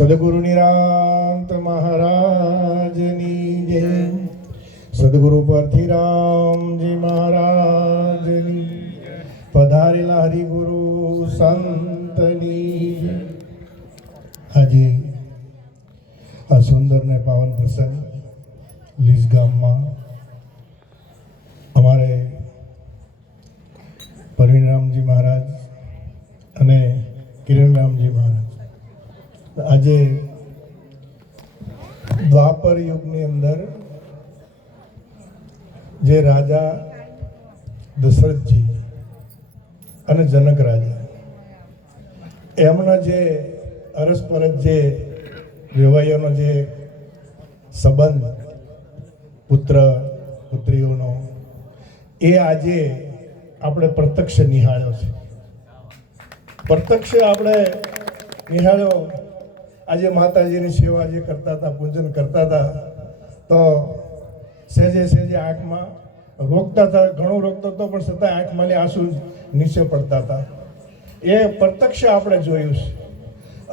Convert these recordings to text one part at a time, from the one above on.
સદગુરુ નિરાંત મહારાજની જય. સદગુરુ પરથીરામજી મહારાજની, પધારેલા હરિગુરુ સંતની જય. આજે આ સુંદર ને પાવન પ્રસંગ લીસ ગામમાં અમારે પરવીનરામજી મહારાજ અને કિરણરામજી મહારાજ આજે દ્વાપર યુગની અંદર જે રાજા દશરથજી અને જનક રાજા એમના જે અરસપરસ જે વેવાઈઓનો જે સંબંધ પુત્ર પુત્રીઓનો એ આજે આપણે પ્રત્યક્ષ નિહાળ્યો છે. પ્રત્યક્ષ આપણે નિહાળ્યો. આજે માતાજીની સેવા જે કરતા હતા, પૂજન કરતા હતા, તો સહેજે સહેજે આંખમાં રોકતા હતા, ઘણો રોકતો હતો પણ છતાં આંખમાં આંસુ નીચે પડતા હતા. એ પ્રત્યક્ષ આપણે જોયું છે.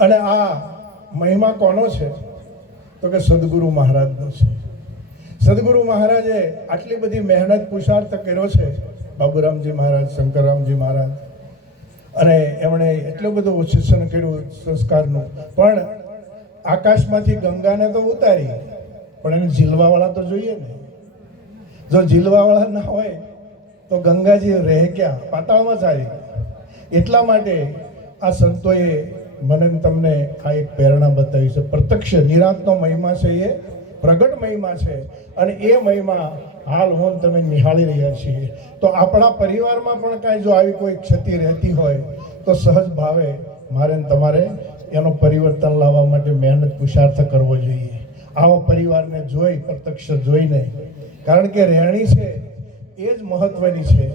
અને આ મહિમા કોનો છે તો કે સદગુરુ મહારાજનો છે. સદગુરુ મહારાજે આટલી બધી મહેનત પુરુષાર્થ કર્યો છે. બાબુરામજી મહારાજ, શંકરરામજી મહારાજ, અને એમણે એટલું બધું શિક્ષણ કર્યું સંસ્કારનું. પણ આકાશમાંથી ગંગાને તો ઉતારી, પણ એને ઝીલવાવાળા તો જોઈએ ને. જો ઝીલવાવાળા ના હોય તો ગંગાજી રહે ક્યાં? પાતાળમાં ચાલી. એટલા માટે આ સંતોએ મને તમને આ એક પ્રેરણા બતાવી છે. પ્રત્યક્ષ નિરાંતનો મહિમા છે, એ પ્રગટ મહિમા છે. અને એ મહિમા હાલ હું તમે નિહાળી રહ્યા છીએ. તો આપણા પરિવારમાં પણ કાંઈ જો આવી કોઈ ક્ષતિ રહેતી હોય તો સહજ ભાવે મારે તમારે એનો પરિવર્તન લાવવા માટે મહેનત પુરુષાર્થ કરવો જોઈએ. આવા પરિવારને જોઈ, પ્રત્યક્ષ જોઈને, કારણ કે રહેણી છે એ જ મહત્વની છે.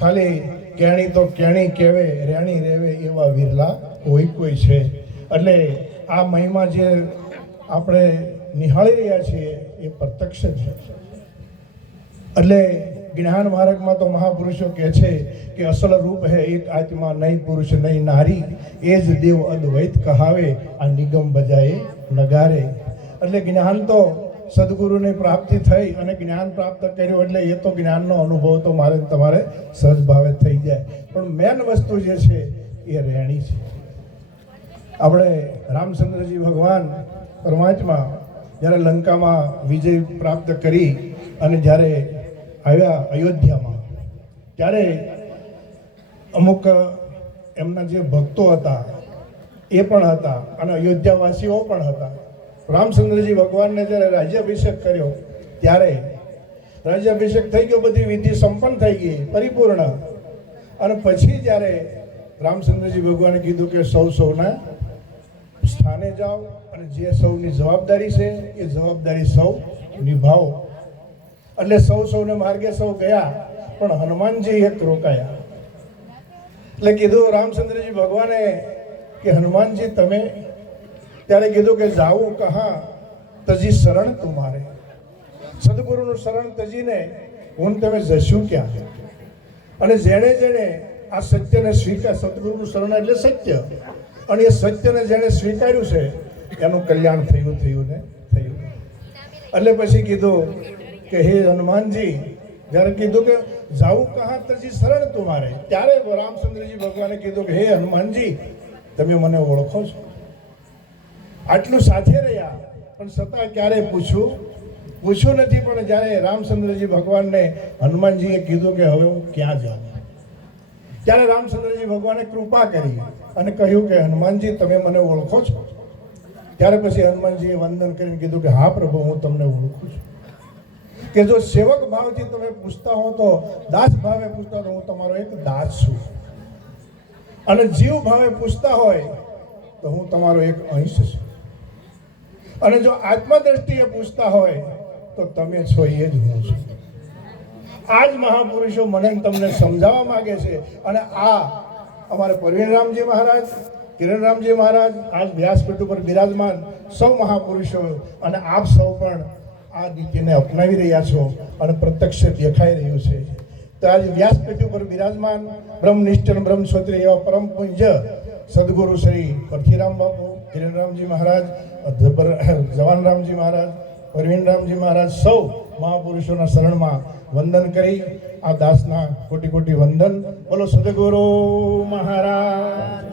ખાલી કેણી તો કેણી કહેવે, રહેણી રહેવે એવા વિરલા કોઈ છે. એટલે આ મહિમા જે આપણે નિહાળી રહ્યા છીએ એ પ્રત્યક્ષ છે. એટલે જ્ઞાન માર્ગમાં તો મહાપુરુષો કહે છે કે અસલ રૂપ હે એક આત્મા, નહીં પુરુષ નહીં નારી, એ જ દેવ અદ્વૈત કહાવે, આ નિગમ બજાએ નગારે. એટલે જ્ઞાન તો સદગુરુની પ્રાપ્તિ થઈ અને જ્ઞાન પ્રાપ્ત કર્યું એટલે એ તો જ્ઞાનનો અનુભવ તો મારે તમારે સહજ ભાવે થઈ જાય. પણ મેન વસ્તુ જે છે એ રહેણી છે. આપણે રામચંદ્રજી ભગવાન પરમાત્મા જ્યારે લંકામાં વિજય પ્રાપ્ત કરી અને જ્યારે આવ્યા અયોધ્યામાં, ત્યારે અમુક એમના જે ભક્તો હતા એ પણ હતા અને અયોધ્યાવાસીઓ પણ હતા. રામચંદ્રજી ભગવાનને જ્યારે રાજ્યાભિષેક કર્યો ત્યારે રાજ્યાભિષેક થઈ ગયો, બધી વિધિ સંપન્ન થઈ ગઈ, પરિપૂર્ણ. અને પછી જ્યારે રામચંદ્રજી ભગવાને કીધું કે સૌના સ્થાને જાઓ અને જે સૌની જવાબદારી છે એ જવાબદારી સૌ નિભાવો. એટલે સૌને માર્ગે સૌ ગયા, પણ હનુમાનજી એક રોકાયા. એટલે કીધું રામચંદ્રજી ભગવાને કે હનુમાનજી તમે, ત્યારે કીધું કે જાવું કહા તજી શરણ તુમારે. સદગુરુનું શરણ તજીને હું તમે જશું ક્યાં? અને જેણે જેણે આ સત્યને સ્વીકાર, સદગુરુનું શરણ એટલે સત્ય, અને એ સત્યને જેણે સ્વીકાર્યું છે એનું કલ્યાણ થયું ને થયું. એટલે પછી કીધું કે હે હનુમાનજી, જ્યારે કીધું કે જાવું કહા તજી શરણ તુમારે, ત્યારે રામચંદ્રજી ભગવાને કીધું કે હે હનુમાનજી તમે મને ઓળખો છો? આટલું સાથે રહ્યા પણ છતાં ક્યારેય પૂછ્યું નથી. પણ જ્યારે રામચંદ્રજી ભગવાનને હનુમાનજીએ કીધું કે હવે હું ક્યાં જાઉં, ત્યારે રામચંદ્રજી ભગવાને કૃપા કરી અને કહ્યું કે હનુમાનજી તમે મને ઓળખો છો? ત્યારે પછી હનુમાનજીએ વંદન કરીને કીધું કે હા પ્રભુ, હું તમને ઓળખું છું. કે જો સેવક ભાવથી તમે પૂછતા હો તો, દાસ ભાવે પૂછતા તો હું તમારો એક દાસ છું. અને જીવ ભાવે પૂછતા હોય તો હું તમારો એક અંશ છું. અને જો આત્મદ્રષ્ટિએ પૂછતા હોય તો તમે છો એ જ હું છું. આ જ મહાપુરુષો મને તમને સમજાવવા માંગે છે. અને આ અમારે પરવીનરામજી મહારાજ, કિરણરામજી મહારાજ આજ વ્યાસપીઠ ઉપર બિરાજમાન સૌ મહાપુરુષો, અને આપ સૌ પણ આ નીતિને અપનાવી રહ્યા છો અને પ્રત્યક્ષ દેખાઈ રહ્યું છે. તો આજે વ્યાસપીઠ ઉપર બિરાજમાન બ્રહ્મનિષ્ઠ બ્રહ્મક્ષત્રિય એવા પરમ પૂજ્ય સદગુરુ શ્રી પરથીરામ બાપુ, ધીરેનરામજી મહારાજ, જવાનરામજી મહારાજ, પરવીનરામજી મહારાજ સૌ મહાપુરુષોના શરણમાં વંદન કરી આ દાસના કોટી કોટી વંદન. બોલો સદગુરુ મહારાજ.